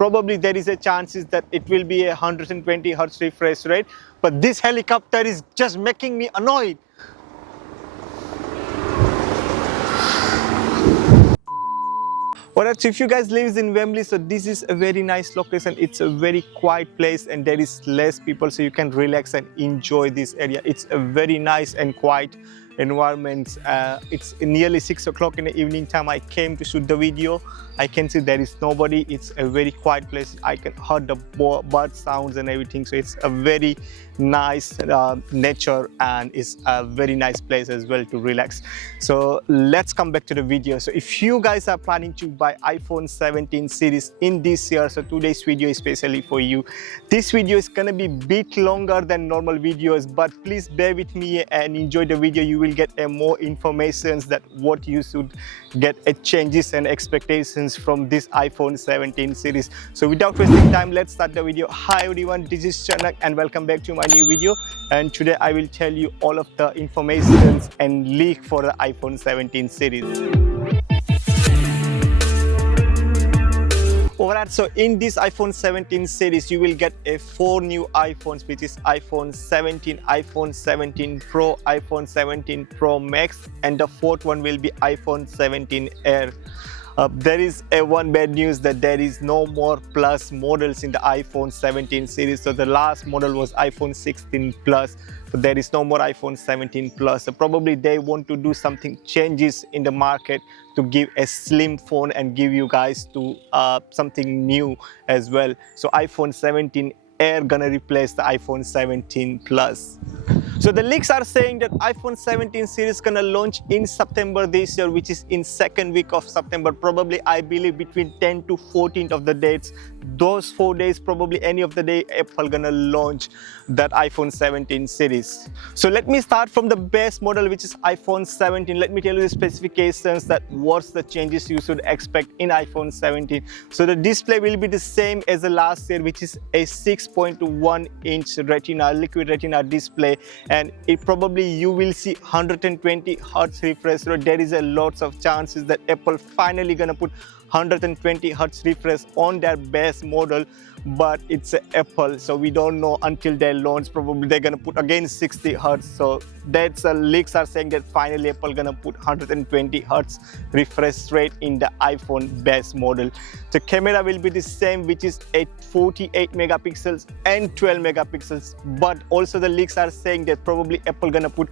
probably there is a chances that it will be a 120 hertz refresh rate, but this helicopter is just making me annoyed. Alright, so if you guys live in Wembley, so this is a very nice location. It's a very quiet place and there is less people, so you can relax and enjoy this area. It's a very nice and quiet environment. It's nearly 6 o'clock in the evening time. I came to shoot the video. I can see there is nobody. It's a very quiet place. I can hear the bird sounds and everything. So it's a very nice nature and it's a very nice place as well to relax. So let's come back to the video. So if you guys are planning to buy iPhone 17 series in this year, so today's video is especially for you. This video is gonna be a bit longer than normal videos, but please bear with me and enjoy the video. You will get more information that what you should get changes and expectations from this iPhone 17 series. So without wasting time, let's start the video. Hi everyone, this is Chanak and welcome back to my new video. And today I will tell you all of the information and leak for the iPhone 17 series. Alright, so in this iPhone 17 series, you will get 4 new iPhones, which is iPhone 17, iPhone 17 Pro, iPhone 17 Pro Max, and the fourth one will be iPhone 17 Air. There is one bad news that there is no more Plus models in the iPhone 17 series. So the last model was iPhone 16 Plus. But there is no more iPhone 17 Plus. So probably they want to do something changes in the market to give a slim phone and give you guys to something new as well. So iPhone 17 Air gonna replace the iPhone 17 Plus. So the leaks are saying that iPhone 17 series gonna launch in September this year, which is in second week of September. Probably I believe between 10 to 14th of the dates. Those 4 days, probably any of the day, Apple gonna launch that iPhone 17 series. So let me start from the base model, which is iPhone 17. Let me tell you the specifications that what's the changes you should expect in iPhone 17. So the display will be the same as the last year, which is a 6.1 inch retina, liquid retina display. And it probably you will see 120 hertz refresh rate. There is a lots of chances that Apple finally gonna put 120 hertz refresh on their base model, but it's Apple, so we don't know until they launch. Probably they're gonna put again 60 hertz. So that's leaks are saying that finally Apple gonna put 120 hertz refresh rate in the iPhone base model. The camera will be the same, which is a 48 megapixels and 12 megapixels, but also the leaks are saying that probably Apple gonna put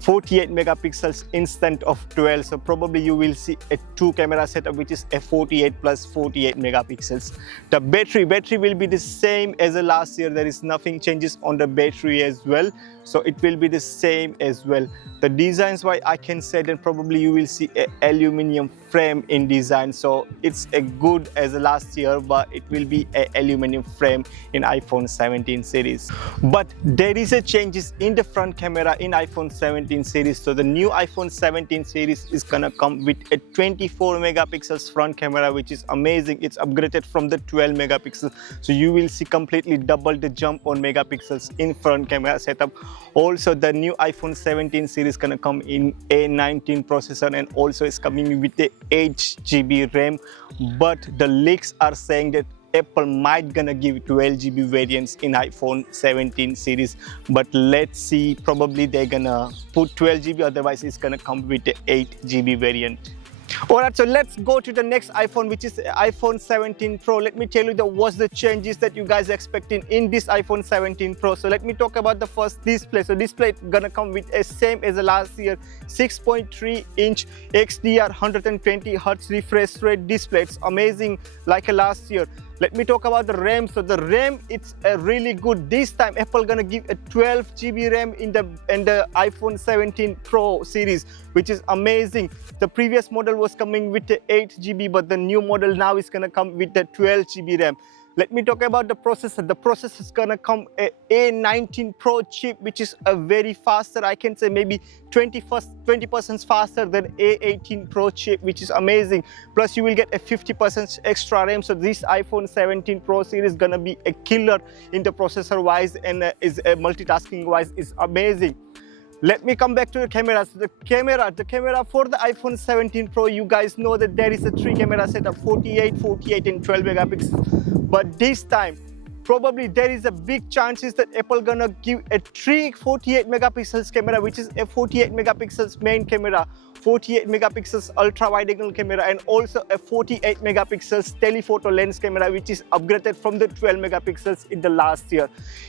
48 megapixels instead of 12. So probably you will see a 2 camera setup, which is a 48 plus 48 megapixels. The battery will be the same as the last year. There is nothing changes on the battery as well. So it will be the same as well. The designs why I can say that probably you will see a aluminum frame in design. So it's a good as the last year, but it will be a aluminum frame in iPhone 17 series. But there is a changes in the front camera in iPhone 17 series. So the new iPhone 17 series is gonna come with a 24 megapixels front camera, which is amazing. It's upgraded from the 12 megapixels. So you will see completely double the jump on megapixels in front camera setup. Also, the new iPhone 17 series gonna come in A19 processor and also is coming with the 8GB RAM. But the leaks are saying that Apple might gonna give 12GB variants in iPhone 17 series, but let's see, probably they're gonna put 12GB, otherwise it's gonna come with the 8GB variant. Alright, so let's go to the next iPhone, which is iPhone 17 Pro. Let me tell you what's the changes that you guys are expecting in this iPhone 17 Pro. So let me talk about the first display. So display gonna come with a same as the last year, 6.3 inch XDR 120 hertz refresh rate display. It's amazing like last year. Let me talk about the RAM. So the RAM, it's really good. This time Apple gonna give a 12GB RAM in the iPhone 17 Pro series, which is amazing. The previous model was coming with the 8GB, but the new model now is gonna come with the 12GB RAM. Let me talk about the processor. The processor is gonna come A19 Pro chip, which is a very faster, I can say maybe 20% faster than A18 Pro chip, which is amazing. Plus you will get a 50% extra RAM. So this iPhone 17 Pro series is gonna be a killer in the processor wise and is multitasking wise is amazing. Let me come back to the camera. So the camera for the iPhone 17 Pro, you guys know that there is a 3 camera setup, 48, 48 and 12 megapixels. But this time, probably there is a big chances that Apple gonna give a 48 megapixels camera, which is a 48 megapixels main camera, 48 megapixels ultra wide angle camera, and also a 48 megapixels telephoto lens camera, which is upgraded from the 12 megapixels in the last year.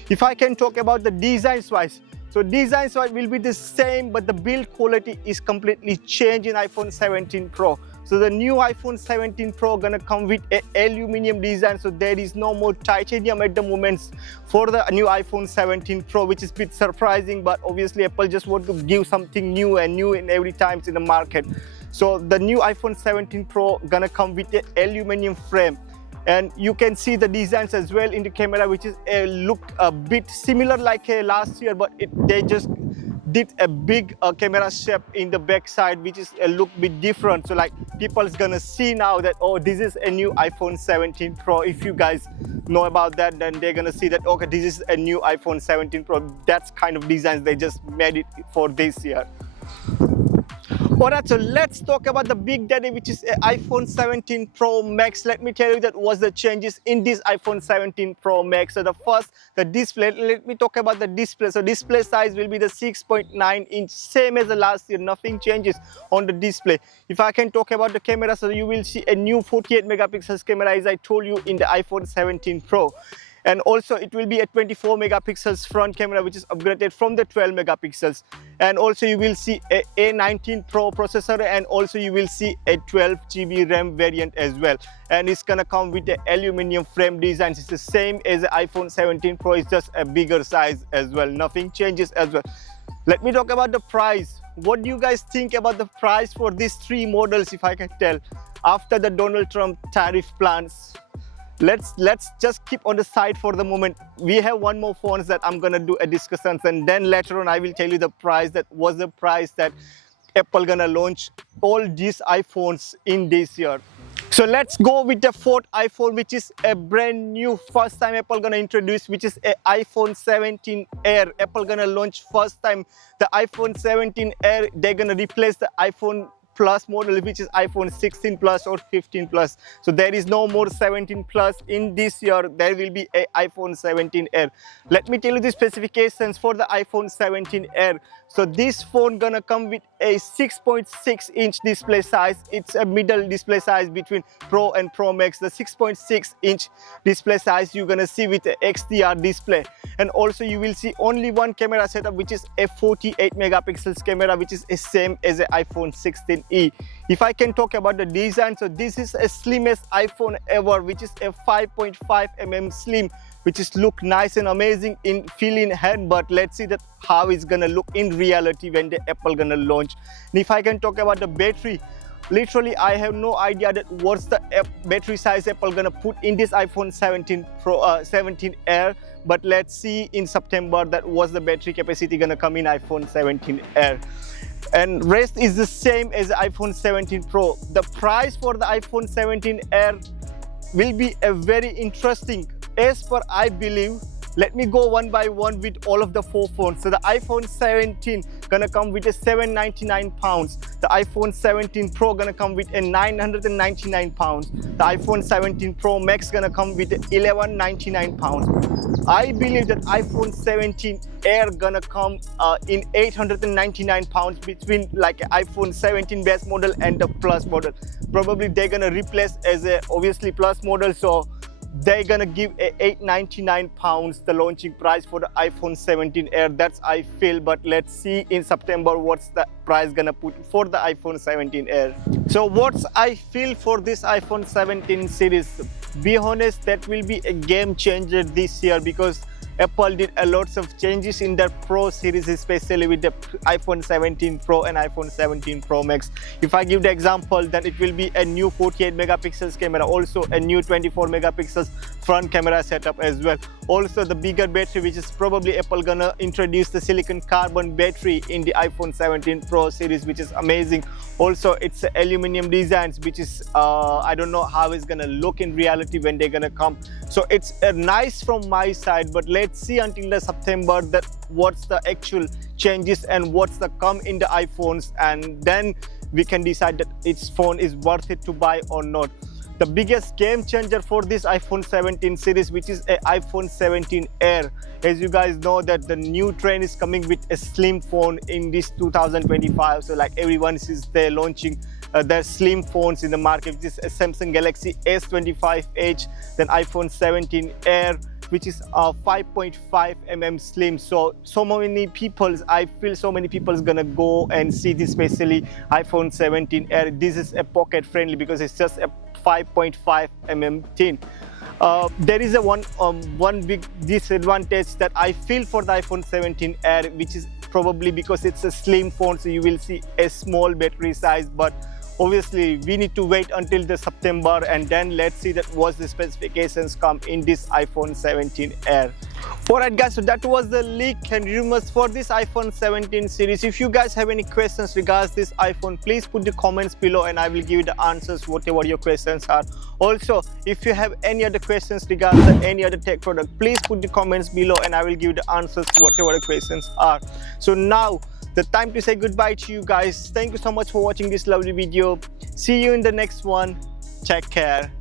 If I can talk about the designs wise, so designs wise will be the same, but the build quality is completely changed in iPhone 17 Pro. So the new iPhone 17 Pro gonna come with a aluminum design, so there is no more titanium at the moment for the new iPhone 17 Pro, which is a bit surprising, but obviously Apple just want to give something new and new in every time in the market. So the new iPhone 17 Pro gonna come with an aluminum frame. And you can see the designs as well in the camera, which is looked a bit similar like last year, but they just did a big camera shape in the back side, which is a look bit different. So like people's gonna see now that, oh, this is a new iPhone 17 Pro. If you guys know about that, then they're gonna see that, okay, this is a new iPhone 17 Pro. That's kind of designs they just made it for this year. Alright, so let's talk about the big daddy, which is iPhone 17 Pro Max. Let me tell you that was the changes in this iPhone 17 Pro Max. So the first, the display. Let me talk about the display. So display size will be the 6.9 inch, same as the last year. Nothing changes on the display. If I can talk about the camera, so you will see a new 48 megapixels camera, as I told you, in the iPhone 17 Pro. And also it will be a 24 megapixels front camera, which is upgraded from the 12 megapixels. And also you will see a A19 Pro processor, and also you will see a 12 GB RAM variant as well. And it's gonna come with the aluminum frame design. It's the same as the iPhone 17 Pro, it's just a bigger size as well. Nothing changes as well. Let me talk about the price. What do you guys think about the price for these three models, if I can tell, after the Donald Trump tariff plans? Let's just keep on the side for the moment. We have one more phones that I'm gonna do a discussion, and then later on I will tell you the price that was the price that Apple gonna launch all these iPhones in this year. So let's go with the fourth iPhone, which is a brand new first time Apple gonna introduce, which is a iPhone 17 Air. Apple gonna launch first time the iPhone 17 Air. They're gonna replace the iPhone Plus model, which is iPhone 16 Plus or 15 Plus. So there is no more 17 Plus in this year. There will be a iPhone 17 Air. Let me tell you the specifications for the iPhone 17 Air. So this phone gonna come with a 6.6 inch display size. It's a middle display size between Pro and Pro Max. The 6.6 inch display size you're gonna see with the XDR display. And also you will see only one camera setup, which is a 48 megapixels camera, which is the same as the iPhone 16e. If I can talk about the design, so this is a slimmest iPhone ever, which is a 5.5 mm slim, which is look nice and amazing in feel in hand. But let's see that how it's gonna look in reality when the Apple gonna launch. And if I can talk about the battery, literally I have no idea that what's the battery size Apple gonna put in this iPhone 17 Pro 17 Air, but let's see in September that was the battery capacity gonna come in iPhone 17 Air. And rest is the same as the iPhone 17 Pro. The price for the iPhone 17 Air will be a very interesting, as per I believe. Let me go one by one with all of the four phones. So the iPhone 17 gonna come with a £799. The iPhone 17 Pro gonna come with a £999. The iPhone 17 Pro Max gonna come with a £1199. I believe that iPhone 17 Air gonna come in £899 between like iPhone 17 base model and the Plus model. Probably they're gonna replace as a obviously Plus model, so they're gonna give a £899 the launching price for the iPhone 17 Air. That's I feel, but let's see in September what's the price gonna put for the iPhone 17 Air. So what's I feel for this iPhone 17 series? Be honest, that will be a game changer this year, because Apple did a lots of changes in their Pro series, especially with the iPhone 17 Pro and iPhone 17 Pro Max. If I give the example, then it will be a new 48 megapixels camera, also a new 24 megapixels front camera setup as well. Also the bigger battery, which is probably Apple gonna introduce the silicon carbon battery in the iPhone 17 Pro series, which is amazing. Also it's aluminum designs, which is I don't know how it's gonna look in reality when they're gonna come. So it's nice from my side, but let's let's see until the September that what's the actual changes and what's the come in the iPhones, and then we can decide that its phone is worth it to buy or not. The biggest game changer for this iPhone 17 series, which is a iPhone 17 Air. As you guys know that the new trend is coming with a slim phone in this 2025. So like everyone is there launching their slim phones in the market, which is a Samsung Galaxy S25 Edge, then iPhone 17 Air, which is a 5.5 mm slim. So many people, I feel so many people is gonna go and see this, especially iPhone 17 Air. This is a pocket friendly because it's just a 5.5 mm thin. There is a one big disadvantage that I feel for the iPhone 17 Air, which is probably because it's a slim phone, so you will see a small battery size. But obviously we need to wait until the September, and then let's see that what the specifications come in this iPhone 17 Air. Alright guys, so that was the leak and rumors for this iPhone 17 series. If you guys have any questions regards this iPhone, please put the comments below and I will give you the answers whatever your questions are. Also, if you have any other questions regards any other tech product, please put the comments below and I will give you the answers whatever the questions are. So now the time to say goodbye to you guys. Thank you so much for watching this lovely video. See you in the next one. Take care.